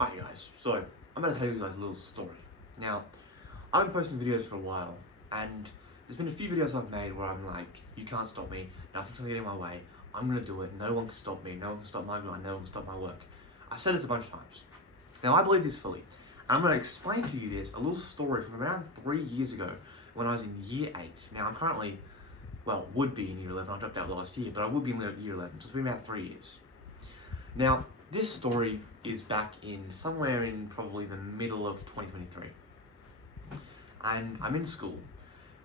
Alright guys, so I'm going to tell you guys a little story. Now, I've been posting videos for a while, and there's been a few videos I've made where I'm like, you can't stop me, nothing's going to get in my way, I'm going to do it, no one can stop me, no one can stop my grind, no one can stop my work. I've said this a bunch of times. Now I believe this fully, and I'm going to explain to you this, a little story from around 3 years ago when I was in year 8. Now I'm currently, well, would be in year 11, I dropped out last year, but I would be in year 11, so it's been about 3 years. Now, this story is back in somewhere in probably the middle of 2023. And I'm in school.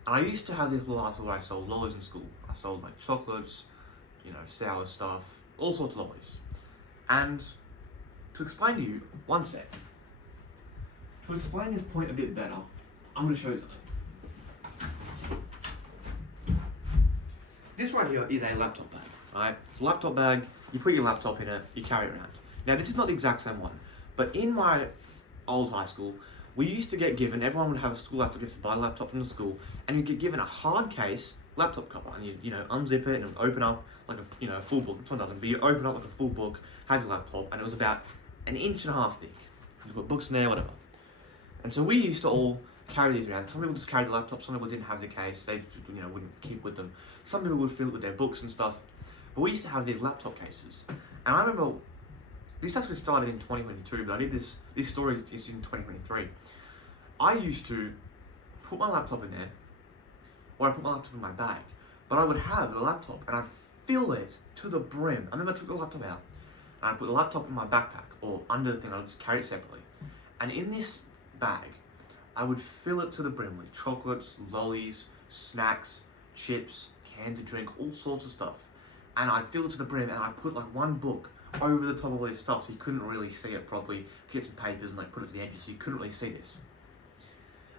And I used to have this little hustle where I sold lollies in school. I sold like chocolates, sour stuff, all sorts of lollies. And to explain to you, one sec. To explain this point a bit better, I'm going to show you something. This right here is a laptop bag, right? It's a laptop bag, you put your laptop in it, you carry it around. Now this is not the exact same one, but in my old high school, we used to get given, everyone would have a school laptop, you have to buy a laptop from the school, and you'd get given a hard case laptop cover, and you unzip it and it would open up like a full book. This one doesn't, but you open up like a full book, have your laptop, and it was about 1.5 inches thick. You put books in there, whatever. And so we used to all carry these around. Some people just carried the laptop, some people didn't have the case, they wouldn't keep with them. Some people would fill it with their books and stuff. But we used to have these laptop cases. And I remember, this actually started in 2022, but I did this story is in 2023. I used to put my laptop in there, or I put my laptop in my bag, but I would have the laptop and I'd fill it to the brim. I remember I took the laptop out, and I put the laptop in my backpack, or under the thing, I would just carry it separately. And in this bag, I would fill it to the brim with chocolates, lollies, snacks, chips, canned drink, all sorts of stuff. And I'd fill it to the brim, and I'd put like one book over the top of all this stuff so you couldn't really see it properly, get some papers and like put it to the edges so you couldn't really see this.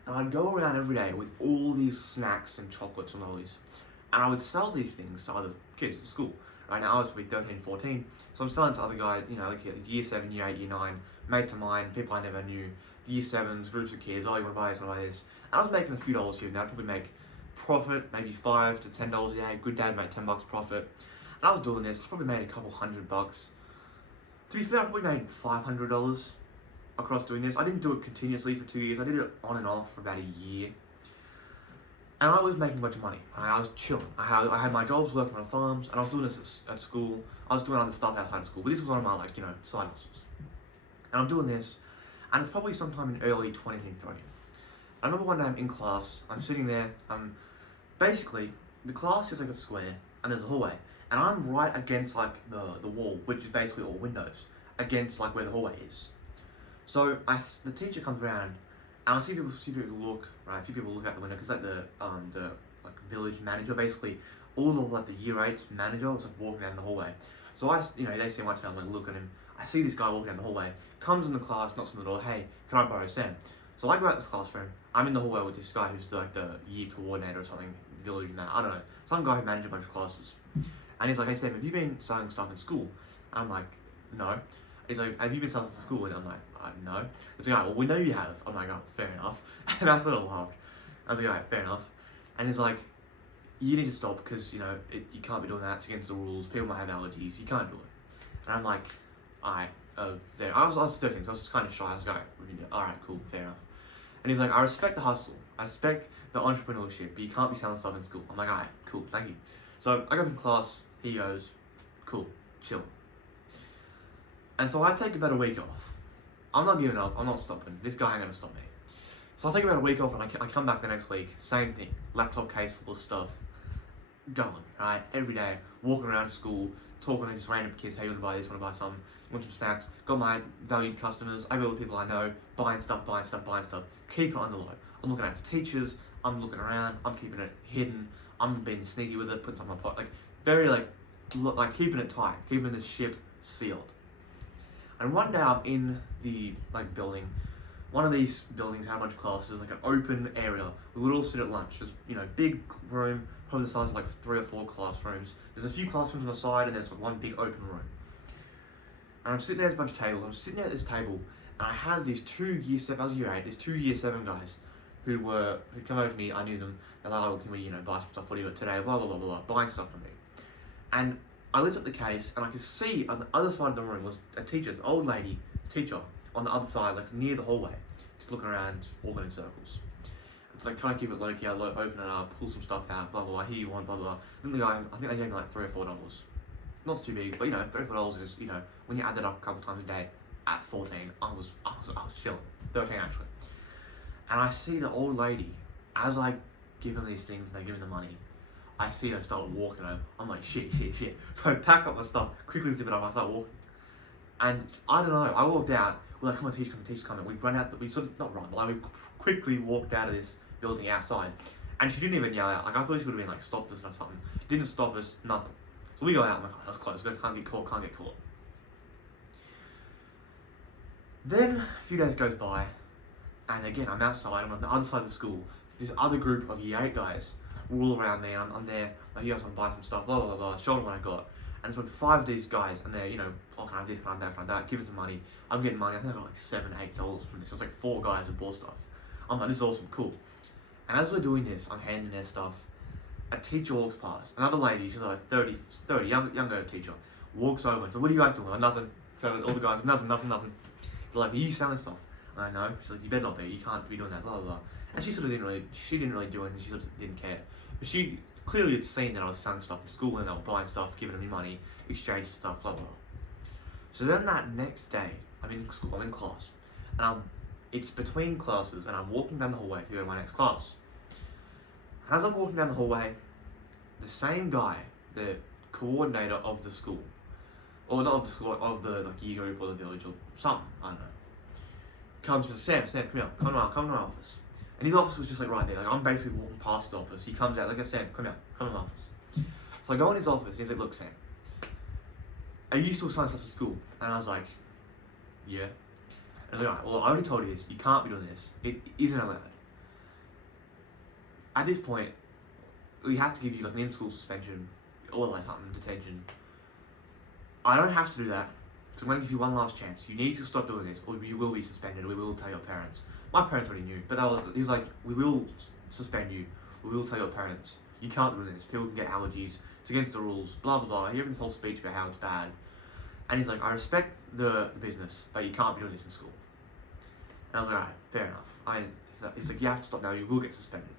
And I'd go around every day with all these snacks and chocolates and lollies, and I would sell these things to other kids at school. Right now I was probably 13, 14, so I'm selling to other guys, like year 7, year 8, year 9, mates of mine, people I never knew, year 7s, groups of kids, oh you want to buy this, want to buy this. And I was making a few dollars here and there. I'd probably make profit, maybe $5 to $10 a day, good day I'd make $10 profit. And I was doing this, I probably made a couple $100. To be fair, I probably made $500 across doing this. I didn't do it continuously for 2 years. I did it on and off for about a year. And I was making a bunch of money. I was chilling. I had my jobs working on farms, and I was doing this at school. I was doing other stuff outside of school, but this was one of my side hustles. And I'm doing this, and it's probably sometime in early 2023. I remember one day I'm in class, I'm sitting there, basically, the class is like a square, and there's a hallway. And I'm right against like the wall, which is basically all windows, against like where the hallway is. So the teacher comes around, and I see people look, right? A few people look out the window because like the village manager, basically all of like the year 8 manager was like walking down the hallway. So they see my tail, I'm like look at him. I see this guy walking down the hallway, comes in the class, knocks on the door, hey, can I borrow Sam? So I go out this classroom. I'm in the hallway with this guy who's like the year coordinator or something, village man, I don't know, some guy who manages a bunch of classes. And he's like, hey Sam, have you been selling stuff in school? And I'm like, no. He's like, have you been selling stuff in school? And I'm like, no. He's like, well, we know you have. I'm like, oh, fair enough. And I sort of laughed. I was like, alright, fair enough. And he's like, you need to stop because, you can't be doing that. It's against the rules. People might have allergies. You can't do it. And I'm like, alright, fair. I was 13, so I was just kind of shy. I was like, alright, cool, fair enough. And he's like, I respect the hustle. I respect the entrepreneurship, but you can't be selling stuff in school. I'm like, alright, cool, thank you. So I go up in class, he goes, cool, chill. And so I take about a week off. I'm not giving up, I'm not stopping. This guy ain't gonna stop me. So I take about a week off and I come back the next week, same thing, laptop case full of stuff, going, right, every day, walking around school, talking to just random kids, hey, you wanna buy this, wanna buy some, want some snacks, got my valued customers, I got all the people I know, buying stuff, keep it on the low. I'm looking out for teachers, I'm looking around, I'm keeping it hidden, I'm being sneaky with it, putting something in my pot, very keeping it tight, keeping the ship sealed. And one day I'm in the building. One of these buildings had a bunch of classes, like an open area. We would all sit at lunch. Just big room, probably the size of 3 or 4 classrooms. There's a few classrooms on the side, and there's one big open room. And I'm sitting there at a bunch of tables. I'm sitting there at this table, and I had these 2 year 7. I was year 8. These 2 year 7 guys who'd come over to me. I knew them. They're like, oh, can we buy some stuff? What do you got today? Blah blah blah blah blah. Buying stuff from me. And I looked at the case, and I could see on the other side of the room was a teacher, an old lady, teacher, on the other side, like near the hallway, just looking around, walking in circles. Like trying to keep it low key, open it up, pull some stuff out, blah blah blah. Here you want, blah blah blah. Then the guy, I think they gave me like $3 or $4. Not too big, but you know, $3 or $4 is, you know, when you add that up a couple times a day. At 14, I was chilling. 13 actually. And I see the old lady, as I give them these things and they give me the money, I see her start walking home. I'm like, shit. So I pack up my stuff, quickly zip it up, I start walking. And I don't know, I walked out, we're like, come on, teacher's coming. We run out, we sort of, not run, but like we quickly walked out of this building outside. And she didn't even yell out, like I thought she would have been like, stopped us or something. Didn't stop us, nothing. So we go out, I'm like, oh, that's close, can't get caught. Then a few days goes by, and again I'm outside, I'm on the other side of the school. This other group of year 8 guys were all around me, and I'm there, like, you guys want to buy some stuff, blah blah blah, show them what I got. And it's when 5 of these guys, and they're, you know, oh, can I have this, can I have that, give us some money. I'm getting money, I think I got like $7, $8 from this. So it's like 4 guys that bought stuff. I'm like, this is awesome, cool. And as we're doing this, I'm handing their stuff. A teacher walks past, another lady, she's like 30, younger teacher, walks over and says, what are you guys doing? Like, nothing. All the guys, nothing. They're like, are you selling stuff? And I know. She's like, you better not be. You can't be doing that. Blah blah blah. And she sort of didn't really do anything. She sort of didn't care. But she clearly had seen that I was selling stuff in school and I was buying stuff, giving me money, exchanging stuff, blah blah. So then that next day, I'm in school. I'm in class, and it's between classes, and I'm walking down the hallway to go to my next class. And as I'm walking down the hallway, the same guy, the coordinator of the school, or not of the school, of the like year group or the village or something, I don't know, comes and says, Sam, come to my office. And his office was just like right there. Like I'm basically walking past his office. He comes out, like, Sam, come to my office. So I go in his office and he's like, look, Sam, are you still selling stuff at school? And I was like, yeah. And I was like, alright, well, I already told you this. You can't be doing this. It isn't allowed. At this point, we have to give you like an in-school suspension or like something, detention. I don't have to do that, because I'm going to give you one last chance. You need to stop doing this, or you will be suspended, or we will tell your parents. My parents already knew, but he was like, we will suspend you, we will tell your parents. You can't do this, people can get allergies, it's against the rules, blah blah blah. He gave this whole speech about how it's bad. And he's like, I respect the business, but you can't be doing this in school. And I was like, alright, fair enough. He's like, you have to stop now, you will get suspended.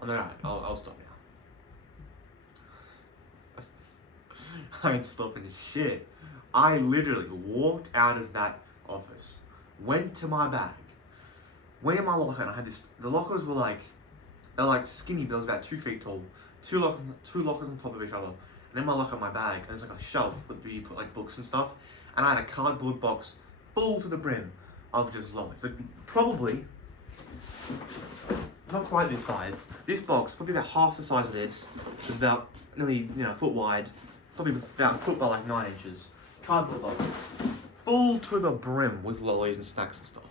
I'm like, alright, I'll stop now. I ain't stopping this shit. I literally walked out of that office, went to my bag, went in my locker, and I had this. The lockers were like, they're like skinny, but it was about 2 feet tall. Two lockers on top of each other. And in my locker, my bag, and it's like a shelf where you put like books and stuff. And I had a cardboard box full to the brim of just lollies. Like probably not quite this size. This box, probably about half the size of this, is about nearly, you know, a foot wide. Probably about a foot by like 9 inches. Cardboard box. Full to the brim with lollies and snacks and stuff.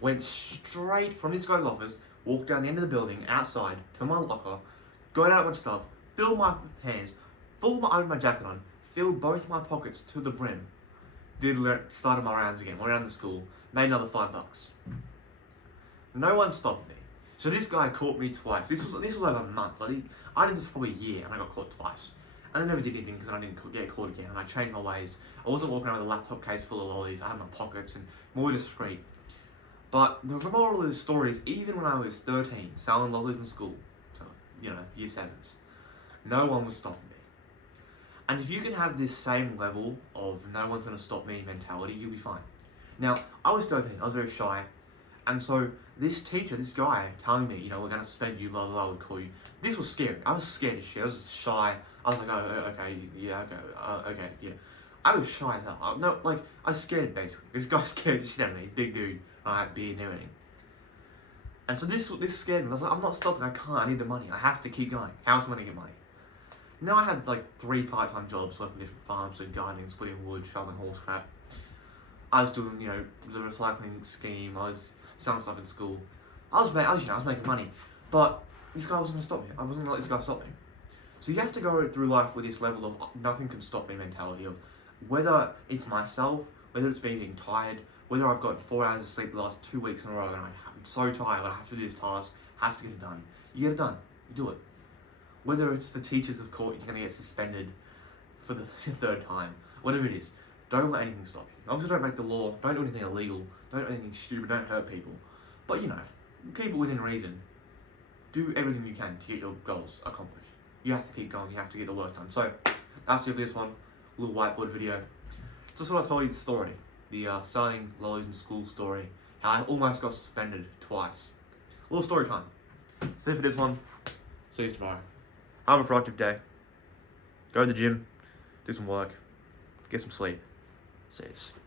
Went straight from this guy's office, walked down the end of the building, outside, to my locker, got out my stuff, filled my hands, opened my jacket on, filled both my pockets to the brim, started my rounds again, went around the school, made another $5. No one stopped me. So this guy caught me twice. This was over a month. I did this for probably a year and I got caught twice. And I never did anything because I didn't get caught again, and I changed my ways. I wasn't walking around with a laptop case full of lollies. I had my pockets and more discreet. But the moral of this story is, even when I was 13, selling lollies in school, so, you know, year 7s, no one was stopping me. And if you can have this same level of no one's going to stop me mentality, you'll be fine. Now, I was 13, I was very shy, and so this teacher, this guy telling me, you know, we're going to suspend you, blah, blah, blah, would call you. This was scary. I was scared as shit. I was shy. I was like, oh, okay, yeah, okay, yeah. I was shy as hell. No, like, I was scared, basically. This guy scared the shit out of me. He's a big dude. I had beard and everything. And so this scared me. I was like, I'm not stopping. I can't. I need the money. I have to keep going. How else am I going to get money? Now I had, like, 3 part-time jobs, working different farms, doing gardening, splitting wood, shoveling horse crap. I was doing, you know, the recycling scheme. I was selling stuff in school. I was making money. But this guy wasn't going to stop me. I wasn't going to let this guy stop me. So you have to go through life with this level of nothing can stop me mentality of whether it's myself, whether it's being tired, whether I've got 4 hours of sleep the last 2 weeks in a row and I'm so tired, I have to do this task, have to get it done. You get it done. You do it. Whether it's the teachers of court, you're going to get suspended for the 3rd time, whatever it is, Don't let anything stop you. Obviously, don't make the law. Don't do anything illegal. Don't do anything stupid. Don't hurt people. But, you know, keep it within reason. Do everything you can to get your goals accomplished. You have to keep going. You have to get the work done. So, that's it for this one. Little whiteboard video. Just want to tell you the story. The selling lollies in school story. How I almost got suspended twice. A little story time. So for this one, see you tomorrow. Have a productive day. Go to the gym. Do some work. Get some sleep. See you.